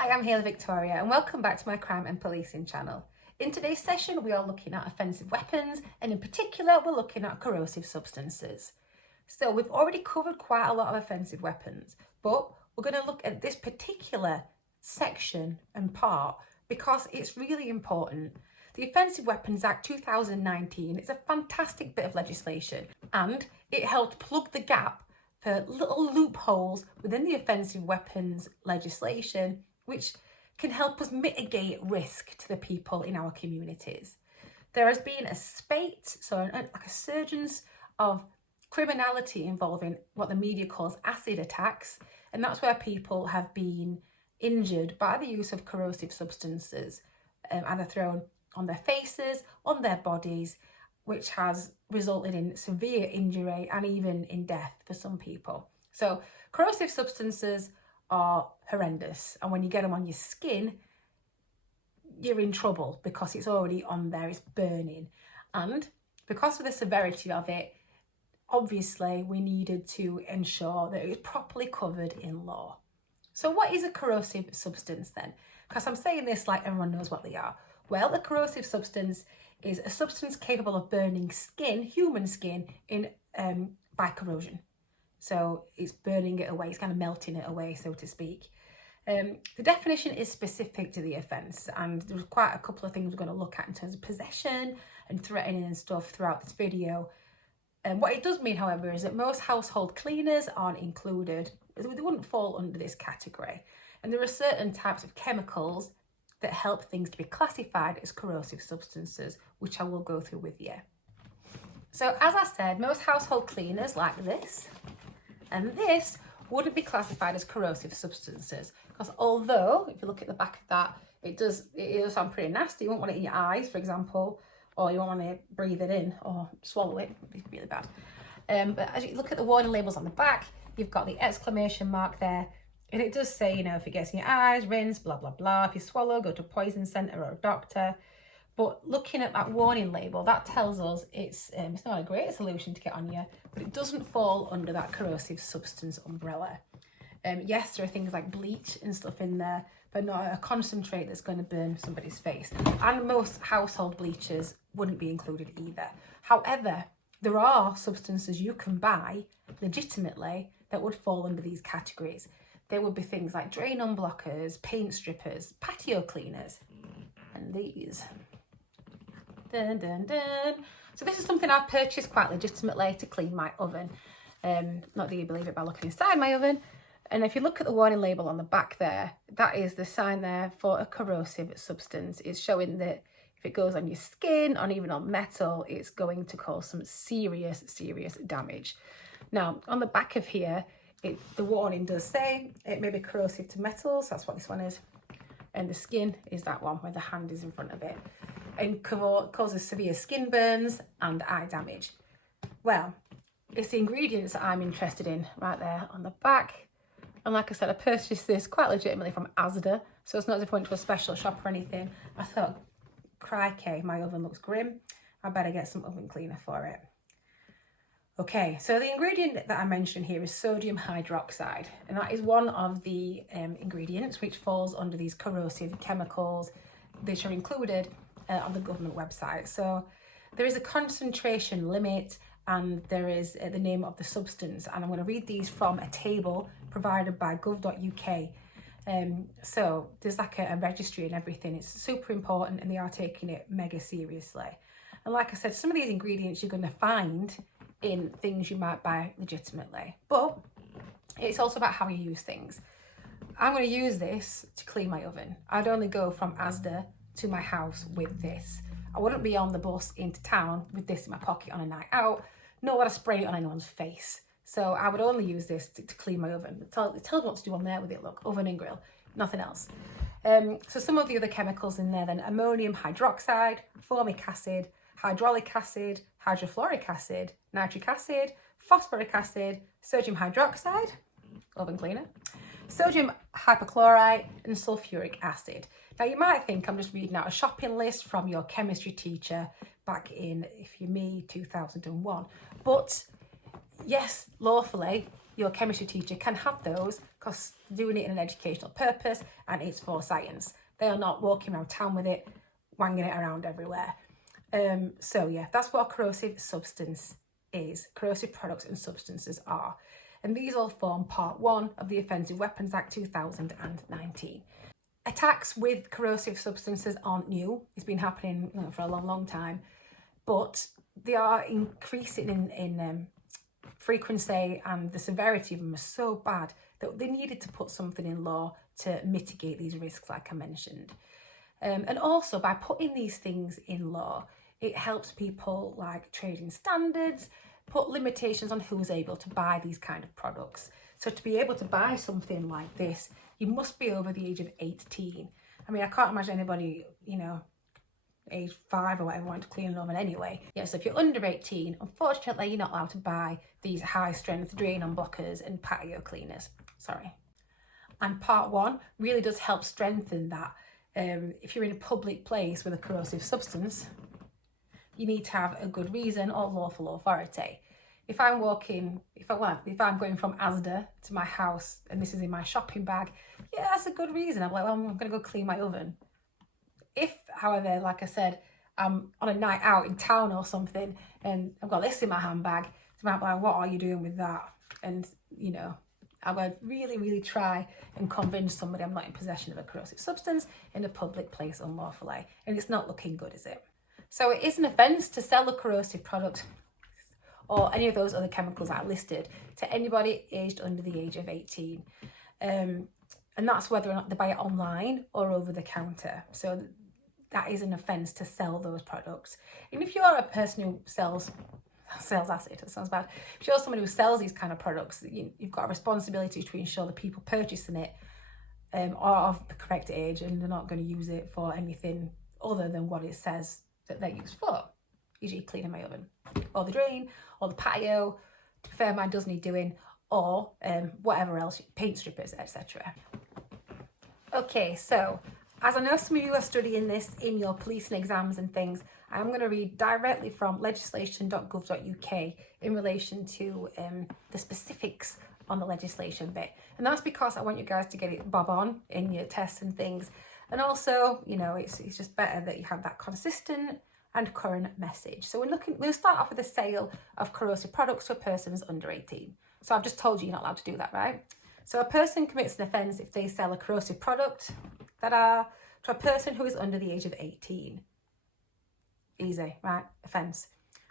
Hi, I'm Hayley Victoria and welcome back to my crime and policing channel. In today's session we are looking at offensive weapons, and in particular we're looking at corrosive substances. So we've already covered quite a lot of offensive weapons, but we're going to look at this particular section and part because it's really important. The Offensive Weapons Act 2019 is a fantastic bit of legislation, and it helped plug the gap for little loopholes within the offensive weapons legislation, which can help us mitigate risk to the people in our communities. There has been a spate, like a surgence of criminality involving what the media calls acid attacks, and that's where people have been injured by the use of corrosive substances, either thrown on their faces, on their bodies, which has resulted in severe injury and even in death for some people. So corrosive substances are horrendous, and when you get them on your skin, you're in trouble because it's already on there, it's burning. And because of the severity of it, obviously we needed to ensure that it was properly covered in law. So what is a corrosive substance then? Because I'm saying this like everyone knows what they are. Well, a corrosive substance is a substance capable of burning skin, human skin, by corrosion. So it's burning it away, it's kind of melting it away, so to speak. The definition is specific to the offence, and there's quite a couple of things we're going to look at in terms of possession and threatening and stuff throughout this video. What it does mean, however, is that most household cleaners aren't included. They wouldn't fall under this category. And there are certain types of chemicals that help things to be classified as corrosive substances, which I will go through with you. So as I said, most household cleaners like this and this wouldn't be classified as corrosive substances, because although if you look at the back of that, it does sound pretty nasty. You won't want it in your eyes, for example, or you won't want to breathe it in or swallow it. It'd be really bad. But as you look at the warning labels on the back, you've got the exclamation mark there, and it does say, you know, if it gets in your eyes, rinse, blah blah blah. If you swallow, go to a poison centre or a doctor. But looking at that warning label, that tells us it's not a great solution to get on you, but it doesn't fall under that corrosive substance umbrella. Yes, there are things like bleach and stuff in there, but not a concentrate that's going to burn somebody's face. And most household bleachers wouldn't be included either. However, there are substances you can buy legitimately that would fall under these categories. There would be things like drain unblockers, paint strippers, patio cleaners, and these. Dun, dun, dun. So this is something I've purchased quite legitimately to clean my oven. Not that you believe it by looking inside my oven. And if you look at the warning label on the back there, that is the sign there for a corrosive substance. It's showing that if it goes on your skin, or even on metal, it's going to cause some serious, serious damage. Now, on the back of here, the warning does say it may be corrosive to metals. That's what this one is. And the skin is that one where the hand is in front of it, and causes severe skin burns and eye damage. Well, it's the ingredients that I'm interested in right there on the back. And like I said, I purchased this quite legitimately from Asda, so it's not as if I went to a special shop or anything. I thought, crikey, my oven looks grim. I better get some oven cleaner for it. Okay, so the ingredient that I mentioned here is sodium hydroxide, and that is one of the ingredients which falls under these corrosive chemicals which are included on the government website. So there is a concentration limit, and there is the name of the substance, and I'm going to read these from a table provided by gov.uk. So there's like a registry and everything. It's super important, and they are taking it mega seriously. And like I said, some of these ingredients you're going to find in things you might buy legitimately, but it's also about how you use things. I'm going to use this to clean my oven. I'd only go from Asda to my house with this. I wouldn't be on the bus into town with this in my pocket on a night out, nor would I spray it on anyone's face. So I would only use this to clean my oven. It tells me what to do on there with it, look, oven and grill, nothing else. So some of the other chemicals in there then: ammonium hydroxide, formic acid, hydraulic acid, hydrofluoric acid, nitric acid, phosphoric acid, sodium hydroxide, oven cleaner, sodium hypochlorite, and sulfuric acid. Now you might think I'm just reading out a shopping list from your chemistry teacher back in, if you're me, 2001. But yes, lawfully, your chemistry teacher can have those because doing it in an educational purpose and it's for science. They are not walking around town with it, wanging it around everywhere. So yeah, that's what a corrosive substance is. Corrosive products and substances are. And these all form part 1 of the Offensive Weapons Act 2019. Attacks with corrosive substances aren't new. It's been happening for a long time, but they are increasing in frequency, and the severity of them is so bad that they needed to put something in law to mitigate these risks, like I mentioned. And also by putting these things in law, it helps people like trading standards, put limitations on who's able to buy these kind of products. So to be able to buy something like this, you must be over the age of 18. I mean, I can't imagine anybody, age 5 or whatever, want to clean an oven anyway. Yeah, so if you're under 18, unfortunately, you're not allowed to buy these high-strength drain-on blockers and patio cleaners. Sorry. And part 1 really does help strengthen that. If you're in a public place with a corrosive substance, you need to have a good reason or lawful authority. If I'm going from Asda to my house and this is in my shopping bag, yeah, that's a good reason. I'm like, well, I'm going to go clean my oven. If, however, like I said, I'm on a night out in town or something and I've got this in my handbag, so I'm like, what are you doing with that? And, I would really try and convince somebody I'm not in possession of a corrosive substance in a public place unlawfully. And it's not looking good, is it? So it is an offence to sell a corrosive product or any of those other chemicals that are listed to anybody aged under the age of 18. And that's whether or not they buy it online or over the counter. So that is an offence to sell those products. And if you're a person who sells acid, that sounds bad. If you're somebody who sells these kind of products, you've got a responsibility to ensure the people purchasing it are of the correct age and they're not going to use it for anything other than what it says that they're used for. Usually cleaning my oven, or the drain, or the patio. To be fair, mine does need doing, or whatever else, paint strippers, etc. Okay, so as I know some of you are studying this in your policing exams and things, I'm going to read directly from legislation.gov.uk in relation to the specifics on the legislation bit. And that's because I want you guys to get it bob on in your tests and things. And also, it's just better that you have that consistent and current message. So we'll start off with the sale of corrosive products to persons under 18. So I've just told you you're not allowed to do that, right? So a person commits an offence if they sell a corrosive product to a person who is under the age of 18. Easy, right? Offence.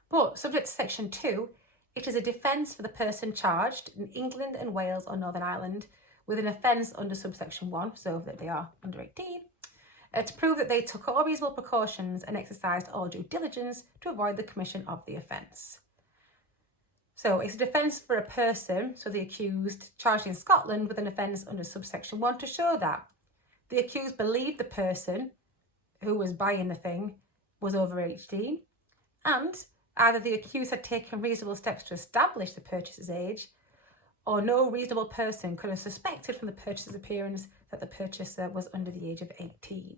But subject to section 2, it is a defence for the person charged in England and Wales or Northern Ireland with an offence under subsection 1, so that they are under 18, to prove that they took all reasonable precautions and exercised all due diligence to avoid the commission of the offence. So it's a defence for a person, so the accused, charged in Scotland with an offence under subsection 1 to show that the accused believed the person who was buying the thing was over 18, and either the accused had taken reasonable steps to establish the purchaser's age, or no reasonable person could have suspected from the purchaser's appearance that the purchaser was under the age of 18.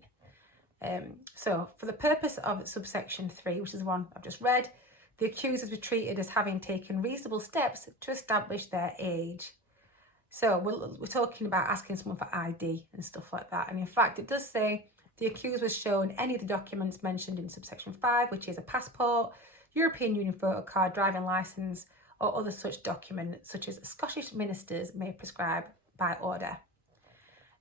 So for the purpose of subsection 3, which is the one I've just read, the accusers were treated as having taken reasonable steps to establish their age. So we're talking about asking someone for ID and stuff like that. And in fact, it does say the accused was shown any of the documents mentioned in subsection 5, which is a passport, European Union photo card, driving licence, or other such document, such as Scottish ministers may prescribe by order.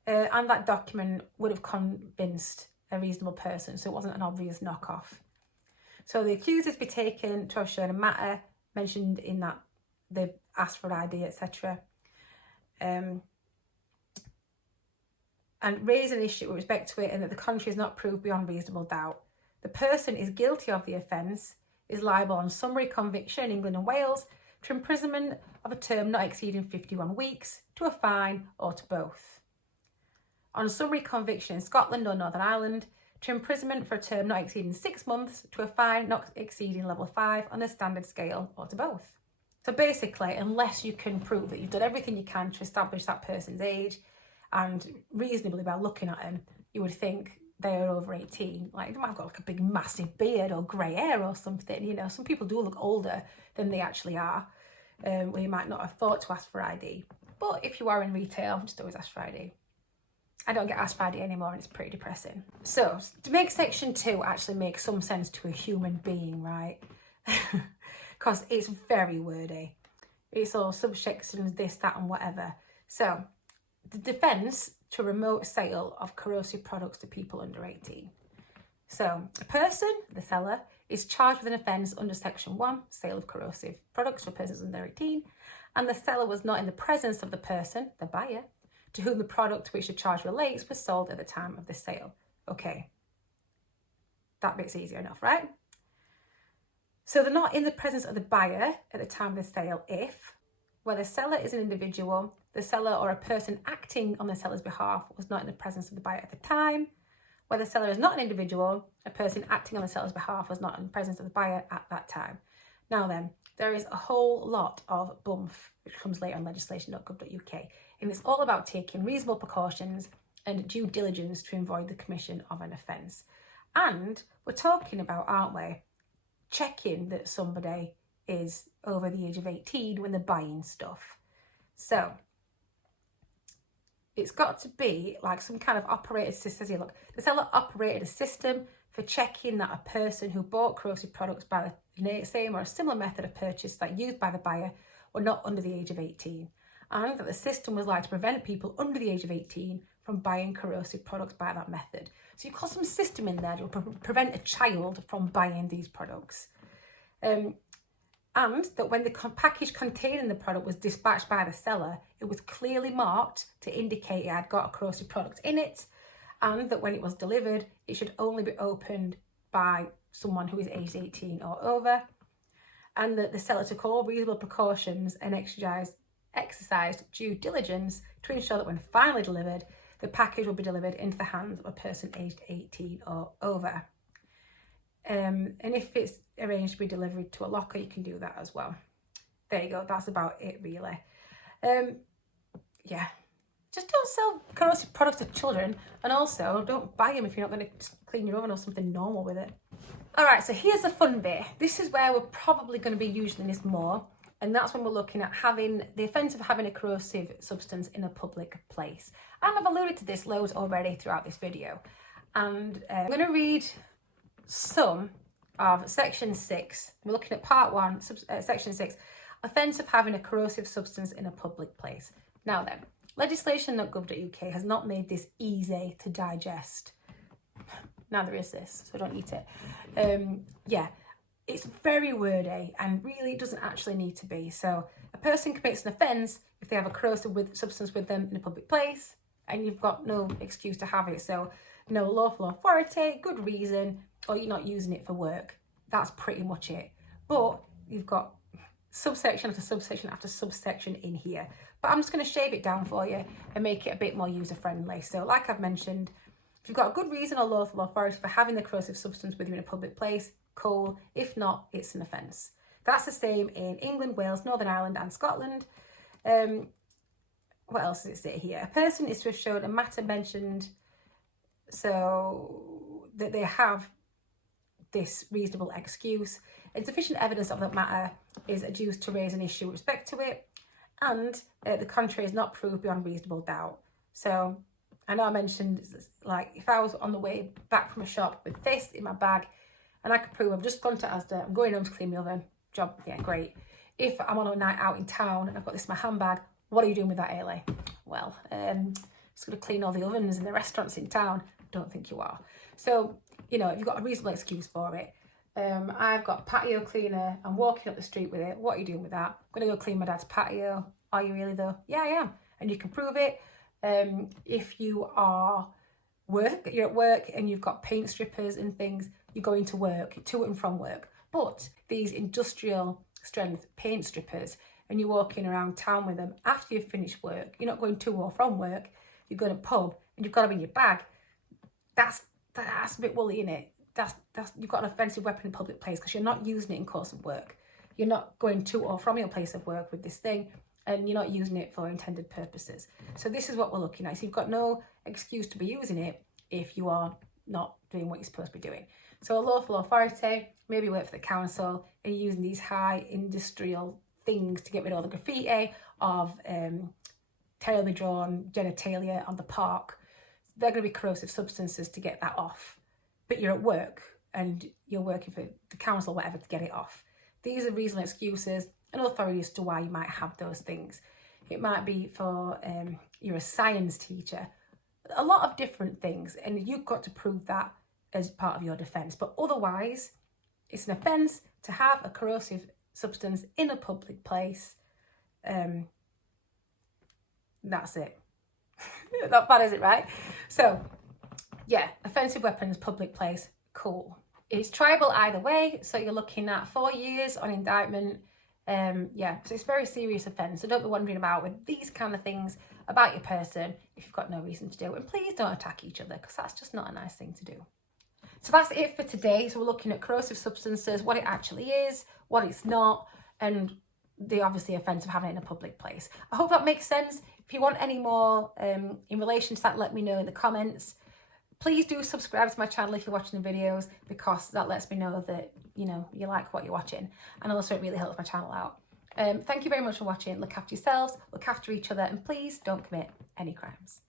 And that document would have convinced a reasonable person, so it wasn't an obvious knockoff. So the accusers be taken to have shown a matter mentioned in that they've asked for ID, etc. And raise an issue with respect to it, and that the contrary is not proved beyond reasonable doubt. The person is guilty of the offence, is liable on summary conviction in England and Wales to imprisonment of a term not exceeding 51 weeks, to a fine, or to both. On summary conviction in Scotland or Northern Ireland, to imprisonment for a term not exceeding 6 months, to a fine not exceeding level 5 on a standard scale, or to both. So basically, unless you can prove that you've done everything you can to establish that person's age, and reasonably by looking at them, you would think they are over 18. Like, they might have got like a big massive beard or grey hair or something, some people do look older than they actually are, where you might not have thought to ask for ID. But if you are in retail, just always ask Friday. I don't get asked Friday anymore, and it's pretty depressing. So to make section 2 actually make some sense to a human being, right? Because it's very wordy. It's all subsections, this, that, and whatever. So the defence to remote sale of corrosive products to people under 18. So a person, the seller, is charged with an offence under section 1, sale of corrosive products to persons under 18, and the seller was not in the presence of the person, the buyer, to whom the product to which the charge relates was sold at the time of the sale. Okay, that bit's easier enough, right? So they're not in the presence of the buyer at the time of the sale if, where the seller is an individual, the seller or a person acting on the seller's behalf was not in the presence of the buyer at the time, where the seller is not an individual, a person acting on the seller's behalf was not in the presence of the buyer at that time. Now then, there is a whole lot of bumf, which comes later on legislation.gov.uk, and it's all about taking reasonable precautions and due diligence to avoid the commission of an offence. And we're talking about, aren't we, checking that somebody is over the age of 18 when they're buying stuff. So it's got to be like some kind of operated system. Here, look, the seller operated a system for checking that a person who bought corrosive products by the same or a similar method of purchase that used by the buyer were not under the age of 18, and that the system was like to prevent people under the age of 18 from buying corrosive products by that method. So you've got some system in there to prevent a child from buying these products. And that when the package containing the product was dispatched by the seller, it was clearly marked to indicate it had got a corrosive product in it, and that when it was delivered, it should only be opened by someone who is aged 18 or over, and that the seller took all reasonable precautions and exercised due diligence to ensure that when finally delivered, the package will be delivered into the hands of a person aged 18 or over. And if it's arranged to be delivered to a locker, you can do that as well. There you go, that's about it really. Yeah, just don't sell corrosive products to children, and also don't buy them if you're not going to clean your oven or something normal with it. All right, so here's the fun bit. This is where we're probably going to be using this more, and that's when we're looking at having the offence of having a corrosive substance in a public place. And I've alluded to this loads already throughout this video, and I'm going to read some of section 6. We're looking at part 1, section 6, offence of having a corrosive substance in a public place. Now then, legislation.gov.uk has not made this easy to digest. Neither is this, so don't eat it. Yeah, it's very wordy and really doesn't actually need to be. So a person commits an offence if they have a corrosive substance with them in a public place, and you've got no excuse to have it. So no lawful authority, good reason, or you're not using it for work. That's pretty much it. But you've got subsection after subsection after subsection in here. But I'm just going to shave it down for you and make it a bit more user-friendly. So like I've mentioned, if you've got a good reason or lawful authority for having the corrosive substance with you in a public place, cool. If not, it's an offence. That's the same in England, Wales, Northern Ireland and Scotland. What else does it say here? A person is to have shown a matter mentioned so that they have this reasonable excuse, and sufficient evidence of that matter is adduced to raise an issue with respect to it, and the contrary is not proved beyond reasonable doubt. So I know I mentioned, like, if I was on the way back from a shop with this in my bag and I could prove I've just gone to Asda, I'm going home to clean my oven, job, yeah, great. If I'm on a night out in town and I've got this in my handbag, what are you doing with that, Hayley? Well, just going to clean all the ovens in the restaurants in town. Don't think you are. So, you know, if you've got a reasonable excuse for it. I've got patio cleaner, I'm walking up the street with it, what are you doing with that? I'm going to go clean my dad's patio. Are you really though? Yeah, I am. And you can prove it. If you are you're at work and you've got paint strippers and things, you're going to work, to and from work. But these industrial strength paint strippers, and you're walking around town with them after you've finished work, you're not going to or from work, you're going to pub and you've got them in your bag. That's a bit woolly, innit? That's you've got an offensive weapon in a public place because you're not using it in course of work. You're not going to or from your place of work with this thing, and you're not using it for intended purposes. So this is what we're looking at. So you've got no excuse to be using it if you are not doing what you're supposed to be doing. So a lawful authority, maybe you work for the council and you're using these high industrial things to get rid of all the graffiti of terribly drawn genitalia on the park, they're going to be corrosive substances to get that off. But you're at work and you're working for the council or whatever to get it off. These are reasonable excuses and authorities to why you might have those things. It might be for you're a science teacher, a lot of different things, and you've got to prove that as part of your defence. But otherwise, it's an offence to have a corrosive substance in a public place. That's it. Not bad, is it, right? So, yeah, offensive weapons, public place, cool. It's triable either way, so you're looking at 4 years on indictment. Yeah, so it's a very serious offence. So don't be wondering about with these kind of things about your person if you've got no reason to do it. And please don't attack each other, because that's just not a nice thing to do. So that's it for today. So we're looking at corrosive substances, what it actually is, what it's not, and the obviously offence of having it in a public place. I hope that makes sense. If you want any more in relation to that, let me know in the comments. Please do subscribe to my channel if you're watching the videos, because that lets me know that, you know, you like what you're watching. And also it really helps my channel out. Thank you very much for watching. Look after yourselves, look after each other, and please don't commit any crimes.